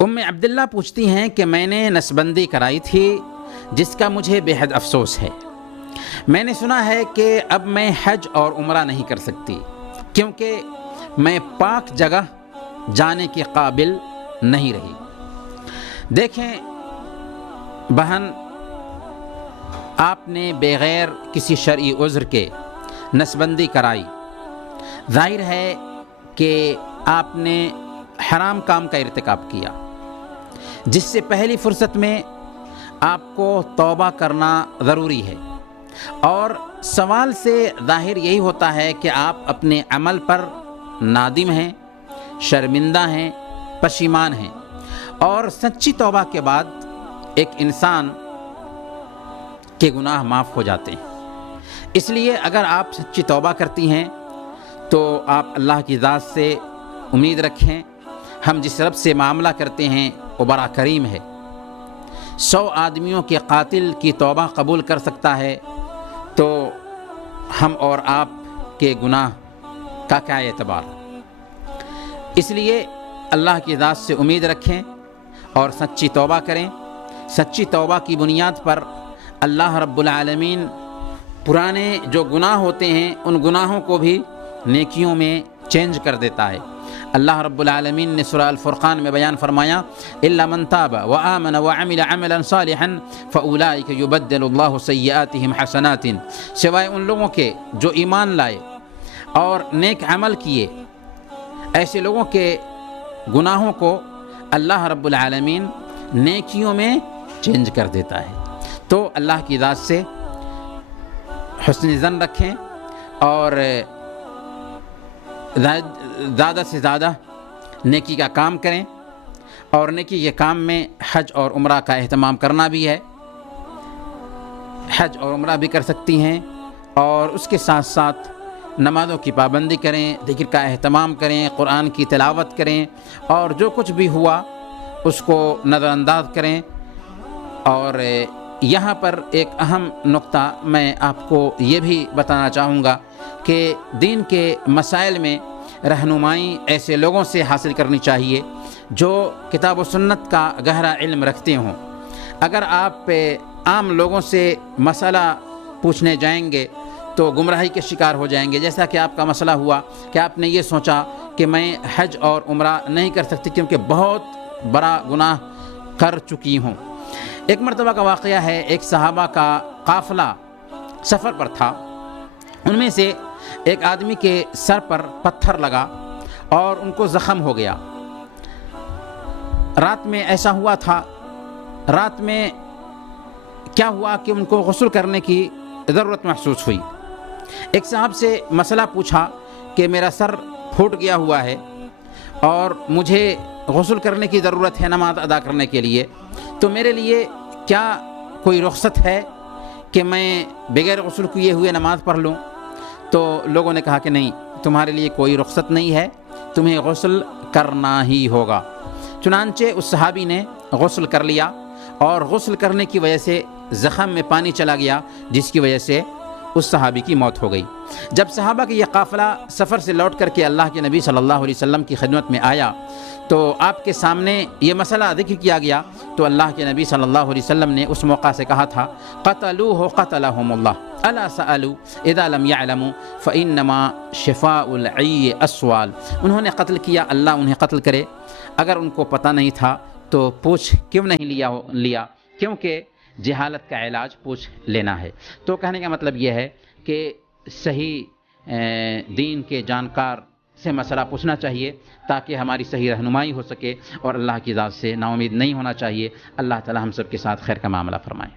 ام عبداللہ پوچھتی ہیں کہ میں نے نسبندی کرائی تھی جس کا مجھے بے حد افسوس ہے۔ میں نے سنا ہے کہ اب میں حج اور عمرہ نہیں کر سکتی کیونکہ میں پاک جگہ جانے کے قابل نہیں رہی۔ دیکھیں بہن، آپ نے بغیر کسی شرعی عذر کے نسبندی کرائی، ظاہر ہے کہ آپ نے حرام کام کا ارتکاب کیا، جس سے پہلی فرصت میں آپ کو توبہ کرنا ضروری ہے۔ اور سوال سے ظاہر یہی ہوتا ہے کہ آپ اپنے عمل پر نادم ہیں، شرمندہ ہیں، پشیمان ہیں، اور سچی توبہ کے بعد ایک انسان کے گناہ معاف ہو جاتے ہیں۔ اس لیے اگر آپ سچی توبہ کرتی ہیں تو آپ اللہ کی ذات سے امید رکھیں، ہم جس رب سے معاملہ کرتے ہیں وہ بڑا کریم ہے۔ 100 آدمیوں کے قاتل کی توبہ قبول کر سکتا ہے تو ہم اور آپ کے گناہ کا کیا اعتبار۔ اس لیے اللہ کی ذات سے امید رکھیں اور سچی توبہ کریں۔ سچی توبہ کی بنیاد پر اللہ رب العالمین پرانے جو گناہ ہوتے ہیں ان گناہوں کو بھی نیکیوں میں چینج کر دیتا ہے۔ اللہ رب العالمین نے سورہ الفرقان میں بیان فرمایا الا من تاب وآمن وعمل عملا صالحا فاولئک یبدل اللہ سیئاتہم حسنات، سوائے ان لوگوں کے جو ایمان لائے اور نیک عمل کیے، ایسے لوگوں کے گناہوں کو اللہ رب العالمین نیکیوں میں چینج کر دیتا ہے۔ تو اللہ کی ذات سے حسن ظن رکھیں اور زیادہ سے زیادہ نیکی کا کام کریں، اور نیکی کے کام میں حج اور عمرہ کا اہتمام کرنا بھی ہے۔ حج اور عمرہ بھی کر سکتی ہیں، اور اس کے ساتھ ساتھ نمازوں کی پابندی کریں، ذکر کا اہتمام کریں، قرآن کی تلاوت کریں، اور جو کچھ بھی ہوا اس کو نظر انداز کریں۔ اور یہاں پر ایک اہم نقطہ میں آپ کو یہ بھی بتانا چاہوں گا کہ دین کے مسائل میں رہنمائی ایسے لوگوں سے حاصل کرنی چاہیے جو کتاب و سنت کا گہرا علم رکھتے ہوں۔ اگر آپ عام لوگوں سے مسئلہ پوچھنے جائیں گے تو گمراہی کے شکار ہو جائیں گے، جیسا کہ آپ کا مسئلہ ہوا کہ آپ نے یہ سوچا کہ میں حج اور عمرہ نہیں کر سکتی کیونکہ بہت بڑا گناہ کر چکی ہوں۔ ایک مرتبہ کا واقعہ ہے، ایک صحابہ کا قافلہ سفر پر تھا، ان میں سے ایک آدمی کے سر پر پتھر لگا اور ان کو زخم ہو گیا۔ رات میں ایسا ہوا تھا، رات میں کیا ہوا کہ ان کو غسل کرنے کی ضرورت محسوس ہوئی۔ ایک صاحب سے مسئلہ پوچھا کہ میرا سر پھوٹ گیا ہوا ہے اور مجھے غسل کرنے کی ضرورت ہے نماز ادا کرنے کے لیے، تو میرے لیے کیا کوئی رخصت ہے کہ میں بغیر غسل کیے ہوئے نماز پڑھ لوں؟ تو لوگوں نے کہا کہ نہیں، تمہارے لیے کوئی رخصت نہیں ہے، تمہیں غسل کرنا ہی ہوگا۔ چنانچہ اس صحابی نے غسل کر لیا، اور غسل کرنے کی وجہ سے زخم میں پانی چلا گیا، جس کی وجہ سے اس صحابی کی موت ہو گئی۔ جب صحابہ کا یہ قافلہ سفر سے لوٹ کر کے اللہ کے نبی صلی اللہ علیہ وسلم کی خدمت میں آیا تو آپ کے سامنے یہ مسئلہ ذکر کیا گیا، تو اللہ کے نبی صلی اللہ علیہ وسلم نے اس موقع سے کہا تھا قتلوہ قتلہم اللہ الا سألوا اذا لم يعلموا فانما شفاء العی السؤال، انہوں نے قتل کیا، اللہ انہیں قتل کرے، اگر ان کو پتہ نہیں تھا تو پوچھ کیوں نہیں لیا، کیونکہ جہالت کا علاج پوچھ لینا ہے۔ تو کہنے کا مطلب یہ ہے کہ صحیح دین کے جانکار سے مسئلہ پوچھنا چاہیے تاکہ ہماری صحیح رہنمائی ہو سکے، اور اللہ کی ذات سے نا امید نہیں ہونا چاہیے۔ اللہ تعالی ہم سب کے ساتھ خیر کا معاملہ فرمائے۔